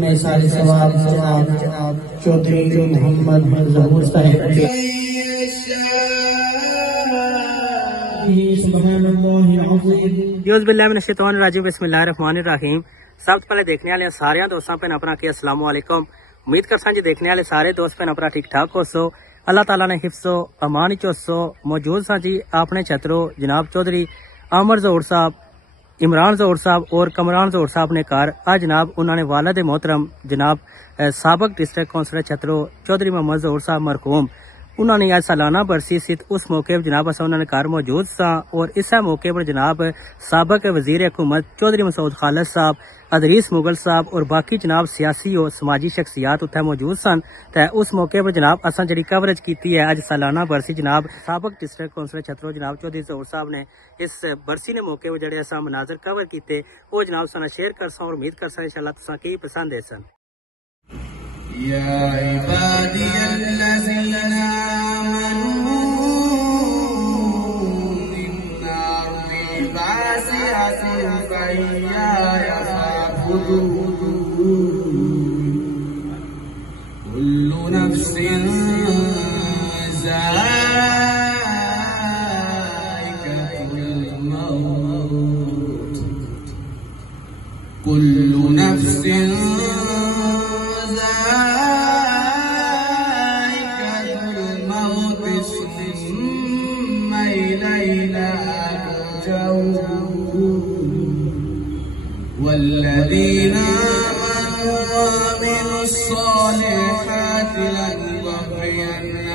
میں سارے ثواب جناب چودھری محمد ظہور صاحب کے یوز باللہ من الشیطان الرجیم بسم اللہ الرحمن الرحیم. سب تو پہلے دیکھنے والے سارے دوستاں پہ اپنا کہ السلام علیکم. امید کرساں جی دیکھنے والے سارے دوست پہ اپنا ٹھیک ٹھاک ہو سو. اللہ تعالیٰ نے حفظ و امان چوسو موجود سا جی اپنے چھترو جناب چودھری عامر ظہور صاحب، عمران ظہور صاحب اور کمران ظہور صاحب نے کار آج جناب انہوں نے والد محترم جناب سابق ڈسٹرکٹ کونسلر چھترو چودھری محمد ظہور صاحب مرحوم انہوں نے آج سالانہ برسی ست اس موقع پر جناب اسا انہوں نے کار موجود سا اور اس موقع پر جناب سابق وزیر حکومت چودھری مسعود خالد صاحب، ادریس مغل صاحب اور باقی جناب سیاسی اور سماجی شخصیات اتنے موجود سن. اس موقع پر جناب اساں جڑی کوریج کیتی ہے اج سالانہ برسی جناب سابق ڈسٹرکٹ کونسلر چھترو جناب چودھری ظہور صاحب نے اس برسی نے موقع پر جڑے اساں مناظر کور کیتے وہ جناب سنا شیئر کرساں اور امید کرساں انشاءاللہ تساں کی پسند ہے سن. يا عبادي الذين آمنوا إن أرضي واسعة فإياي فاعبدون كل نفس ذائقة الموت كل نفس والذين آمنوا وعملوا الصالحات لنبوئنهم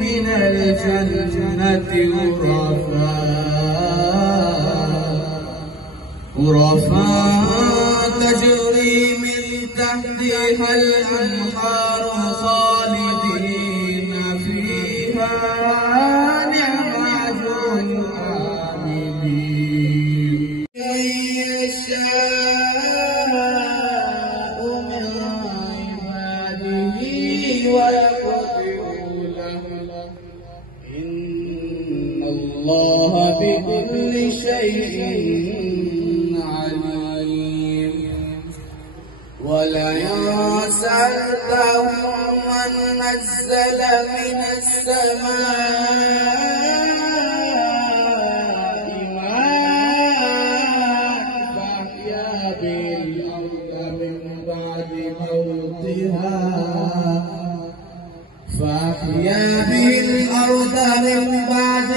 من الجنة غرفا تجري من تحتها الأنهار خالدين فيها نعم أجر العاملين. يشاء من عباده ويغفر له إن الله بكل شيء عليم. ولئن سألتهم من نزل من السماء فأحيا به الأرض من بعد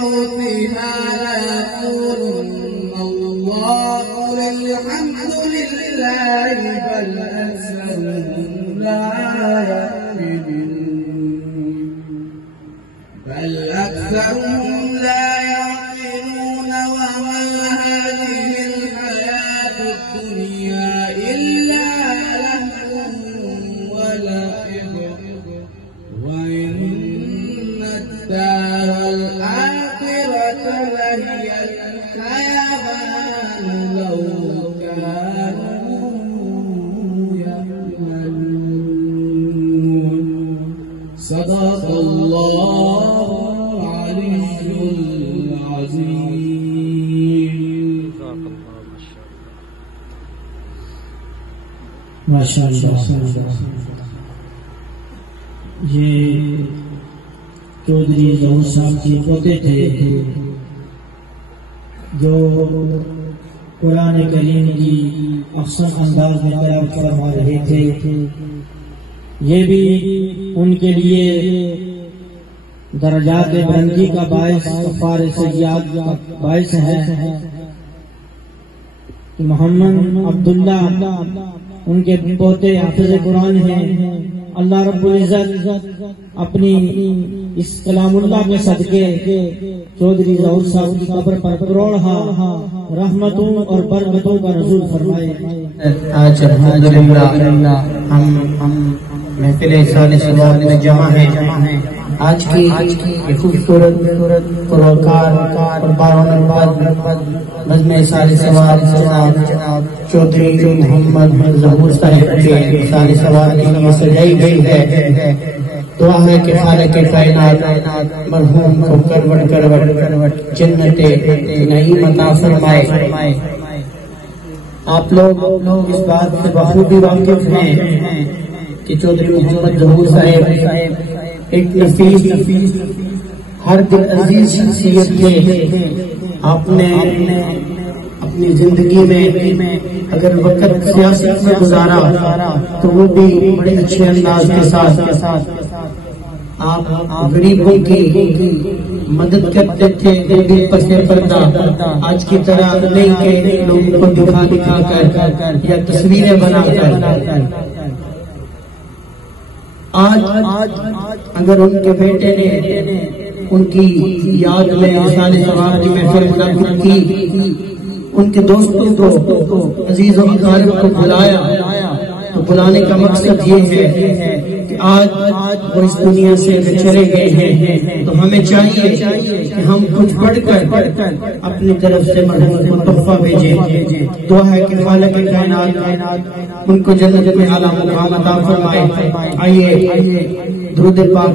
موتها ليقولن الله قل الحمد لله بل أكثرهم لا يعقلون وما هذه الحياة الدنيا إلا لهو ولعب وإن الدار الآخرة لهي الحيوان لو كانوا يعلمون. صدق الله العلي العظيم. ماشاء اللہ. یہ چودھری ظہور صاحب کے پوتے تھے جو قرآن کریم کی احسن انداز میں تلاوت فرما رہے تھے. یہ بھی ان کے لیے درجات بلندی کا باعث، غفار سیئات کا باعث ہے. محمد عبداللہ ان کے پوتے حافظ قرآن ہیں. اللہ رب العزت اپنی اس کلام اللہ کے صدقے چودھری ظہور صاحب کی قبر پر کروڑہا رحمتوں اور برکتوں کا نزول فرمائے. آج الحمدللہ ہم محفل احسان ثواب میں جمع ہیں. آج کی یہ خوبصورت پروکار اور بارونمبر مجمع احسان ثواب جناب چودھری محمد ظہور صاحب کے احسان ثواب کے لیے سجائی گئی ہے. دعا ہے کہ خالق کائنات مرحوم کو کروٹ کروٹ جنت نعیم عطا فرمائے. آپ لوگ اس بات سے بخوبی واقف ہیں کہ چودھری محمد ظہور صاحب ایک نفیس ہر دل عزیز شخصیت تھے. آپ نے اپنی زندگی میں اگر وقت سیاست میں گزارا تو وہ بھی بڑے اچھے انداز کے ساتھ آپ غریبوں کی مدد کرتے تھے. دل پر سے پردہ آج کی طرح نہیں کہ لوگوں کو دکھا کر یا تصویریں بنا کر. آج اگر ان کے بیٹے نے ان کی یاد میں احسان ثواب کی محفل منعقد کی، ان کے دوستوں کو عزیز و اقارب کو بلایا، تو بلانے کا مقصد یہ ہے کہ آج وہ اس دنیا سے چلے گئے ہیں، تو ہمیں چاہیے کہ ہم کچھ پڑھ کر اپنی طرف سے مرحوم کو تحفہ بھیجیں. دعا ہے کہ خالق کائنات ان کو جنت میں اعلیٰ مقام عطا فرمائے. آئیے درود پاک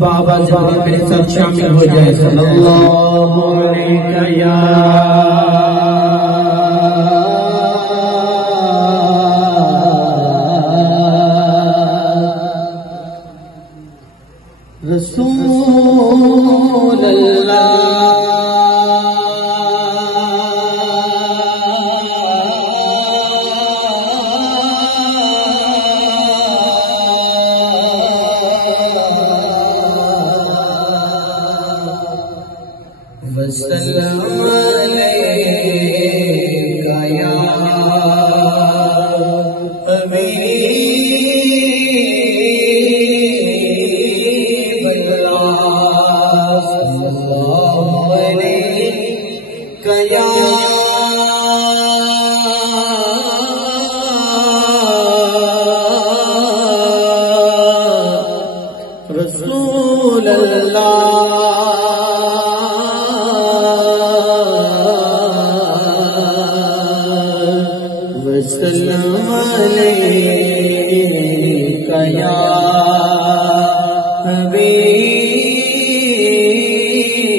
بآواز بلند میرے ساتھ شامل ہو جائے. صلی اللہ علیہ یا رسول اللہ. وسلم علیکہ یا حبیب اللہ، صلی اللہ علیکہ یا رسول اللہ. وسلم علیکہ یا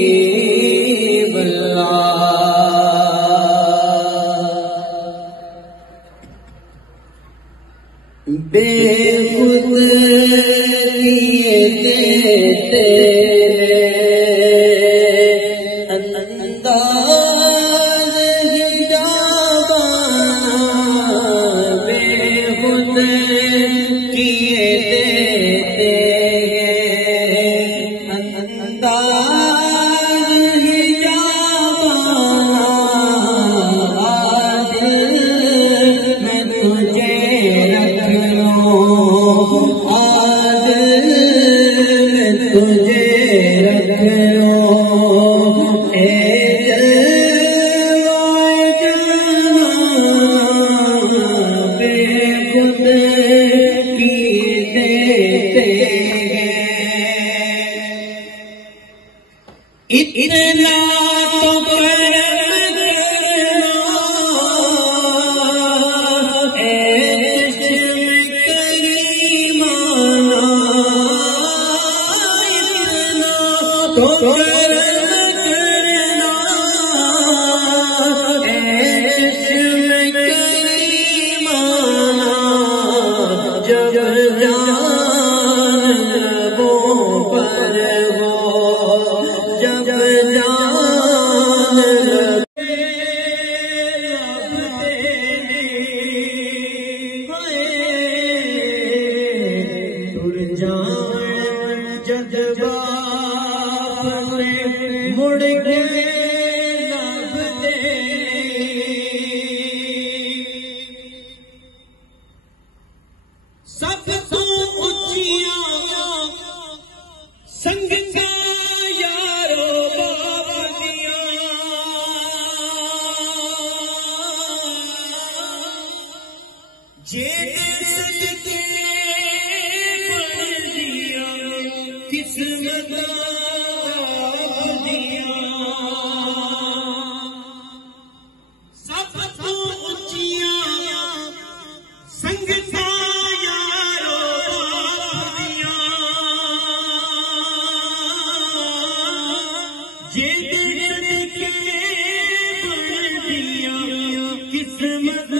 حبیب اللہ. بے خود کیے دیتے اتنا تو مڑ کے سب تو اچھیاں سنگ کا یارو باب دیا جے صدقے بڑھ دیا قسمت قسمت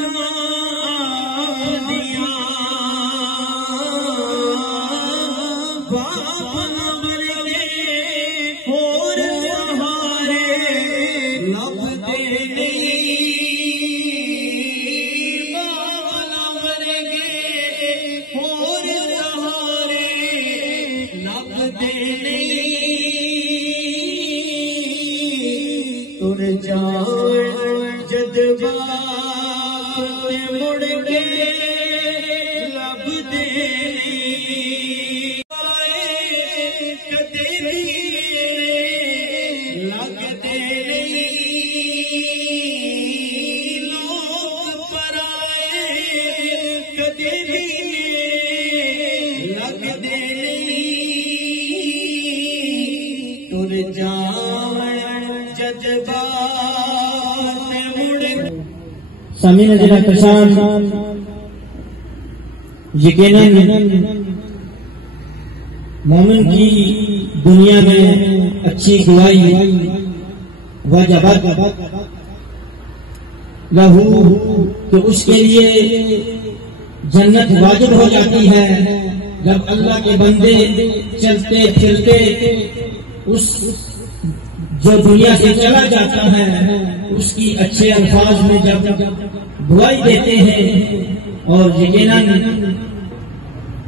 سامعین جناب کشان، یقیناً مومن کی دنیا میں اچھی گواہی وجبت لہو کہ اس کے لیے جنت واجب ہو جاتی ہے جب اللہ کے بندے چلتے پھرتے اس جو دنیا سے چلا جاتا ہے اس کی اچھے الفاظ میں جب دعائی دیتے ہیں. اور یقیناً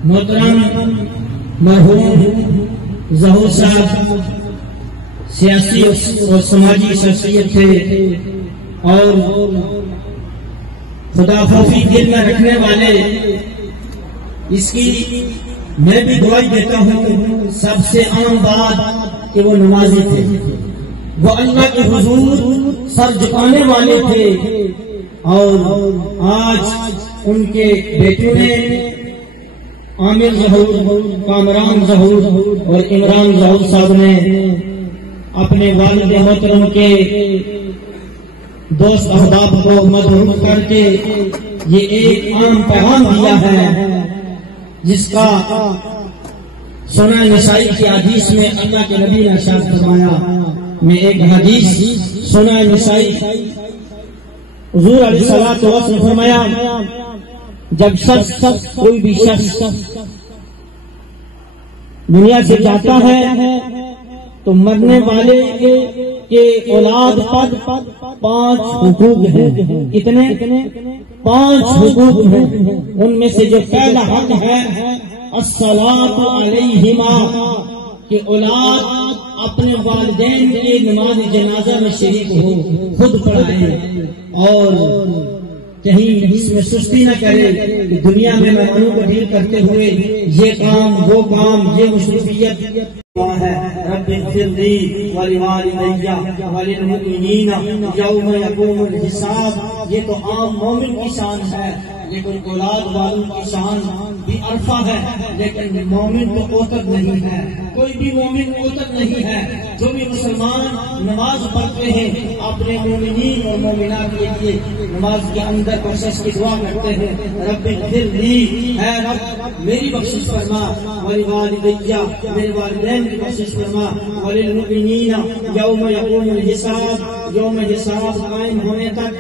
محترم مرحوم ظہور صاحب سیاسی اور سماجی شخصیت تھے اور خدا خوفی دل میں رکھنے والے. اس کی میں بھی دعائی دیتا ہوں. سب سے عام بات کہ وہ نمازی تھے، وہ اللہ کے حضور سر جھکانے والے تھے. اور آج ان کے بیٹوں نے عامر ظہور، کامران ظہور اور عمران ظہور صاحب نے اپنے والد محترم کے دوست احباب کو مدعو کر کے یہ ایک عام پیغام دیا ہے جس کا سنن نسائی کی حدیث میں اللہ کے نبی نے ارشاد فرمایا. میں ایک حدیث سنن نسائی حضور علیہ الصلوۃ والسلام نے فرمایا جب شخص کوئی بھی شخص دنیا سے جاتا ہے تو مرنے والے کے اولاد پر 5 حقوق ہیں. کتنے؟ 5 حقوق ہیں. ان میں سے جو پہلا حق ہے الصلاۃ علیہما، کہ اولاد اپنے والدین کے نماز جنازہ میں شریک ہو، خود پڑھائے اور کہیں اس میں سستی نہ کرے کہ دنیا میں مہمانوں کو ڈیل کرتے ہوئے یہ کام وہ کام یہ مصروفیت ہے. رب اغفر لی ولوالدی وللمؤمنین یوم یقوم الحساب. یہ تو عام مومن کی شان ہے، لیکن اولاد والوں کی شان بھی عرفہ ہے. لیکن مومن تو اوتر نہیں ہے، کوئی بھی مومن اوتر نہیں ہے. جو بھی مسلمان نماز پڑھتے ہیں اپنے مومنین اور مومنات کے لیے نماز کے اندر بخشش کی دعا کرتے ہیں. رب اغفر لی، اے رب میری بخشش فرما، ولوالدی میرے والدین کی بخشش فرما، وللمؤمنین یوم یقوم الحساب، یوم حساب قائم ہونے تک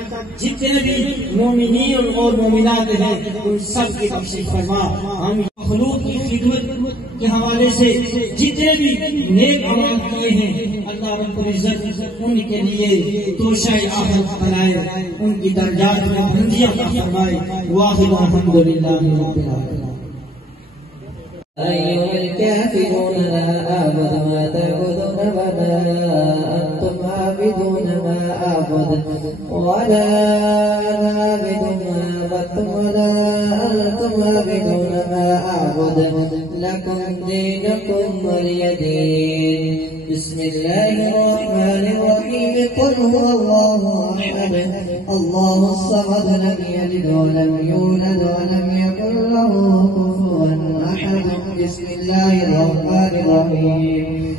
جتنے بھی مومنین اور مومنات ہیں ان سب کی بخشش فرما. ہم مخلوق کی خدمت کے حوالے سے جتنے بھی نیک عمل کیے ہیں اللہ رب العزت ان کے لیے توشہ آخرت بنائے، ان کی درجات میں بلندیاں فرمائے. واخر الحمدللہ رب العالمین. أيها الكافرون لا أعبد ما تعبدون ولا أنتم عابدون ما أعبد ولا أنا عابد ما عبدتم ولا أنتم عابدون ما أعبد لكم دينكم ولي دين. بسم الله الرحمن الرحيم. قل هو الله أحد الله الصمد لم يلد ولم يولد ولم يكن له كفوا أحد. بسم الله الرحمن الرحيم.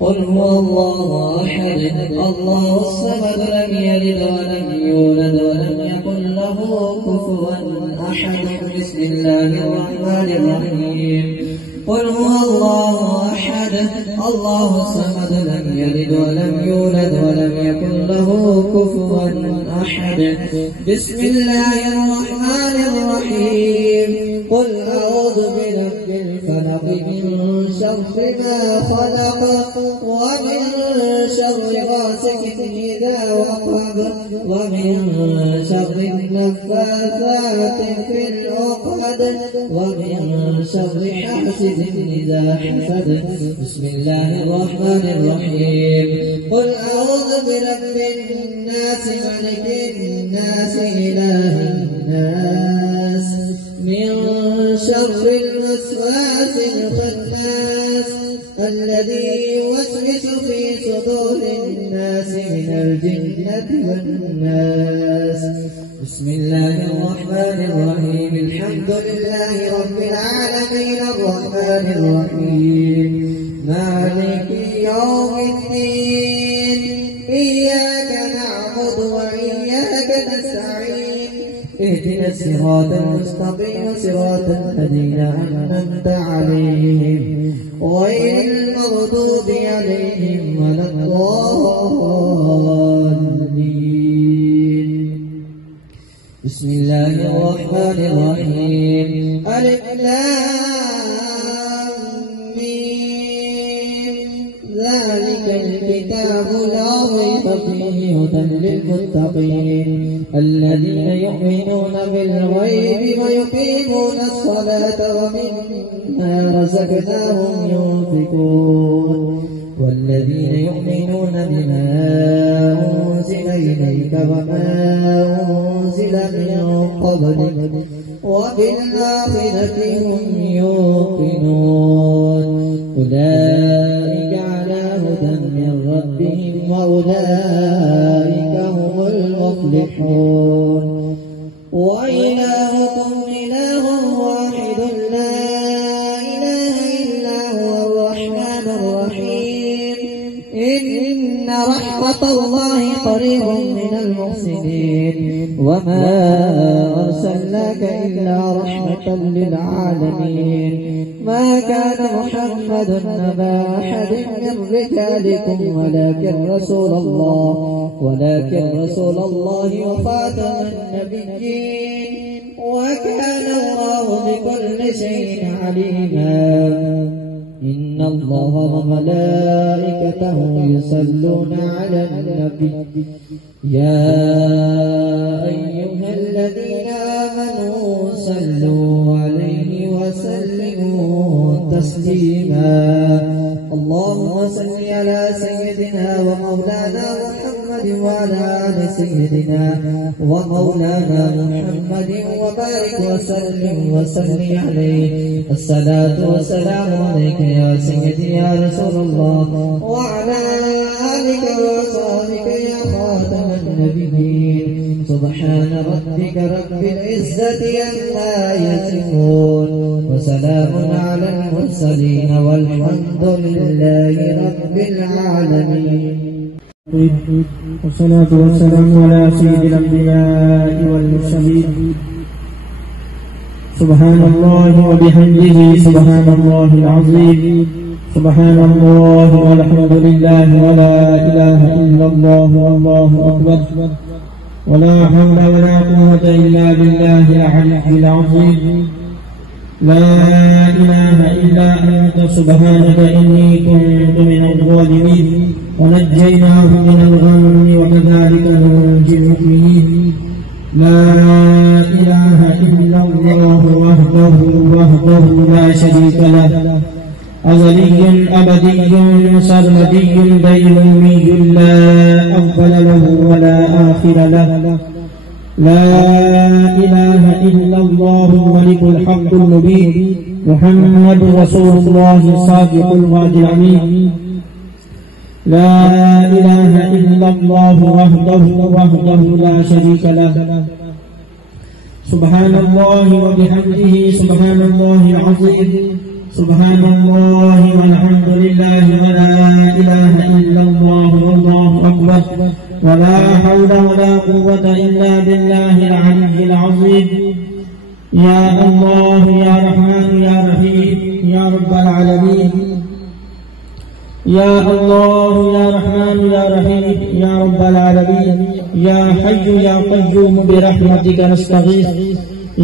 قل هو الله أحد الله الصمد لم يلد ولم يولد ولم يكن له كفوا أحد. بسم الله الرحمن الرحيم. قل هو الله أحد الله الصمد لم يلد ولم يولد ولم يكن له كفوا أحد. بسم الله الرحمن الرحيم. قل أعوذ برب الفلق من شر ما خلق ومن شر غاسق إذا وقب ومن شر النفاثات في العقد ومن شر حاسد إذا حسد. بسم الله الرحمن الرحيم. قل أعوذ برب الناس ملك الناس إله الناس من شر الوسواس الخناس الذي يوسوس في صدور الناس من الجنة والناس. بسم الله الرحمن الرحيم. الحمد لله رب العالمين الرحمن الرحيم مالك يوم الدين. إياك نعبد وإياك نستعين. اهدنا الصراط المستقيم صراط الذين أنعمت عليهم غير المغضوب عليهم ولا الضالين. بسم الله الرحمن الرحيم. ألف لام ميم. ذلك الكتاب لا ريب فيه هدى للمتقين الذين يؤمنون بالغيب ويقيمون الصلاة ومما رزقناهم ينفقون والذين يؤمنون بما أنزل إليك وما أنزل من قبلك وبالآخرة هم يوقنون أولئك على هدى من ربهم وأولئك هم المفلحون. وإلهكم إله واحد لا إله إلا هو الرحمن الرحيم. إن رحمة الله قريب من المحسنين وما أرسلناك إلا رحمة للعالمين. ما كان محمد أبا أحد من رجالكم ولكن رسول الله وخاتم النبيين وكان الله بكل شيء عليما. إن الله وملائكته يصلون على النبي يا أيها الذين آمنوا صلوا عليه وسلموا تسليما. اللهم صل على سيدنا ومولانا محمد وعلى آل سيدنا ومولانا محمد وبارك وسلم عليه. الصلاة والسلام عليك يا سيدي يا رسول الله وعلى آلك وصحبك يا خاتم النبيين. سبحان ربك رب العزة عما يصفون وسلام على المرسلين والحمد لله رب العالمين. والصلاة والسلام على سيد الأنبياء والمرسلين. سبحان الله وبحمده سبحان الله العظيم. سبحان الله والحمد لله ولا إله إلا الله والله أكبر ولا حول ولا قوة إلا بالله العلي العظيم. لا إله إلا أنت سبحانك إني كنت من الظالمين. ونجيناه من الغم وكذلك ننجي المؤمنين. لا إله إلا الله وحده لا شريك له أزلي أبدي سرمدي ديمومي لا أول له ولا آخر له. لا إله إلا الله الملك الحق المبين محمد رسول الله الصادق الوعد الأمين. لا إله إلا الله وحده لا شريك له. سبحان الله وبحمده سبحان الله العظيم. سبحان الله والحمد لله ولا إله إلا الله والله أكبر ولا حول ولا قوة إلا بالله العلي العظيم. يا الله يا رحمن يا رحيم يا رب العالمين. يا الله يا رحمن يا رحيم يا رب العالمين. يا حي يا قيوم برحمتك نستغيث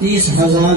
30,000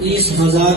30,000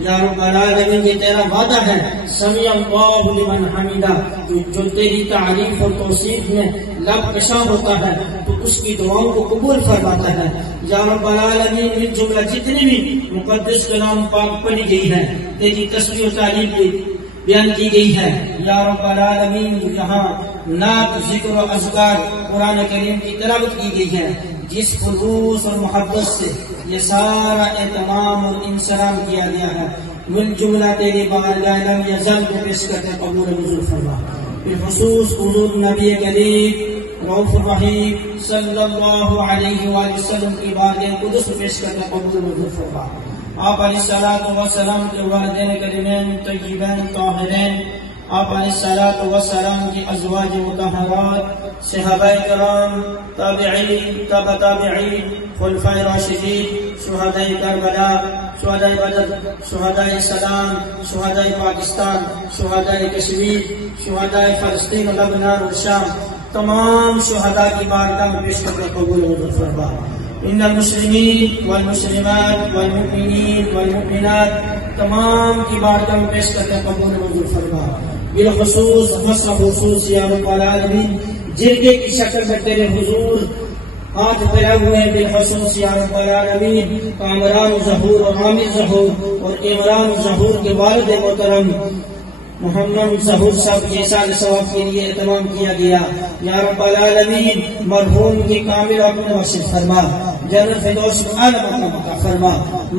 یا رب العالمین یہ تیرا وعدہ ہے سمیع اللہ لمن حمیدہ، جو تیری تعریف اور توصیف میں لب کشاں ہوتا ہے تو اس کی دعاؤں کو قبول فرماتا ہے۔ یا رب العالمین یہ جملہ جتنی بھی مقدس کلام پاک پڑھی گئی ہے، تیری تسبیح و تعریف بیان کی گئی ہے، یا رب العالمین یہاں نعت ذکر و اذکار قرآن کریم کی تلاوت کی گئی ہے، جس خلوص اور محبت سے یہ سارا اہتمام اور انسلام کیا گیا ہے، من جملہ تیری بارگاہ لم یزل کو پیش کرتے قبول منظور فرما۔ بالخصوص حضور نبی کریم رؤوف الرحیم صلی اللہ علیہ وآلہ وسلم کی بارگاہ قدس پیش کرتے قبول منظور فرما۔ آپ علیہ الصلوۃ والسلام کے والدین کریمین طیبین طاہرین، آپ علیہ الصلوۃ والسلام کی ازواج مطہرات، صحابہ کرام، تابعین، تابع تابعین، خلفائے راشدین، شہداء کربلا، شہداء بدر، شہداء سلام، شہداء پاکستان، شہداء کشمیر، شہداء فلسطین و لبنان اور شام، تمام شہداء کی بارگاہ میں پیش کرتے قبول منظور فرما۔ ان المسلمین والمسلمات والمؤمنین والمؤمنات تمام کی بارگاہ میں پیش کرتے قبول منظور فرما۔ بالخصوص خصوص یا رب العالمین جرگے کی شکل میں تیرے حضور ہاتھ پھیلا ہوئے ہیں، بالخصوص یا رب العالمین کامران ظہور اور عامر ظہور اور عمران ظہور کے والد محترم محمد ظہور صاحب کے سال ثواب کے لیے اہتمام کیا گیا، یا رب العالمین مرحوم کی کامل اپنے بخشش فرما، جنت فردوس میں اعلی مقام عطا فرما،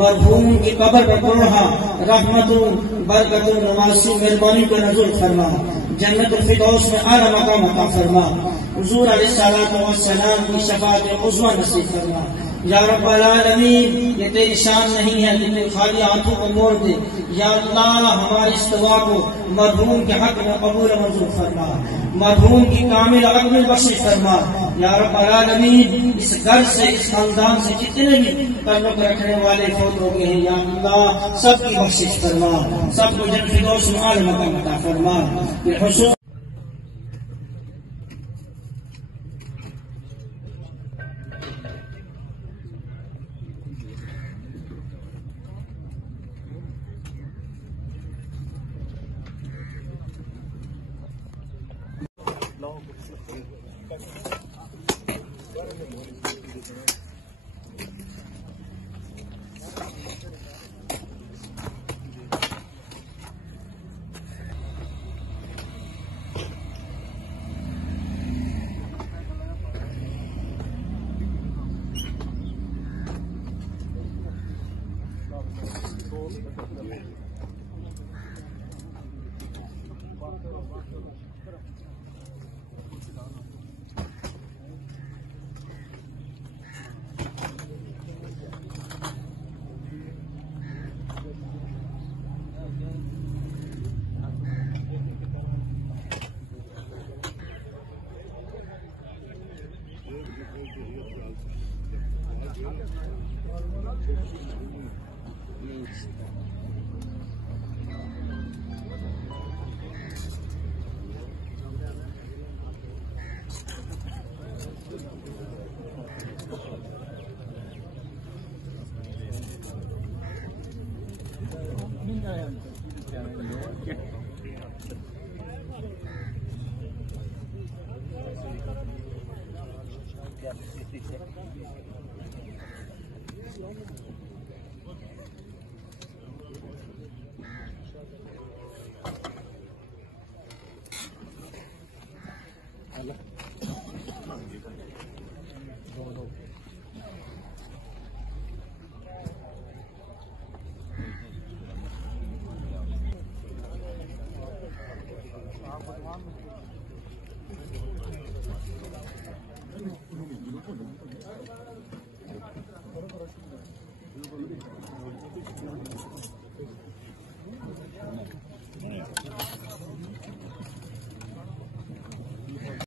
مرحوم کی قبر پر پڑھا رحمتوں برکتوں نوازشوں مہربانی کو نزول فرما، جنت الفردوس میں اعلی مقام عطا فرما، حضور علیہ الصلوۃ والسلام کی شفاعت عظمی نصیب فرما۔ یا رب العالمین یہ تیری شان نہیں ہے کہ خالی ہاتھوں کو موڑ دے، یا اللہ ہماری اس دعا کو مرحوم کے حق میں قبول منظور فرما، مرحوم کی کامل عقل بخشش فرما۔ یا رب العالمین اس گھر سے اس خاندان سے جتنے بھی تعلق رکھنے والے فوت ہو گئے ہیں، یا اللہ سب کی بخشش فرما، سب کو جنت فردوس میں اعلی مقام عطا فرما۔ بالخصوص Yeah.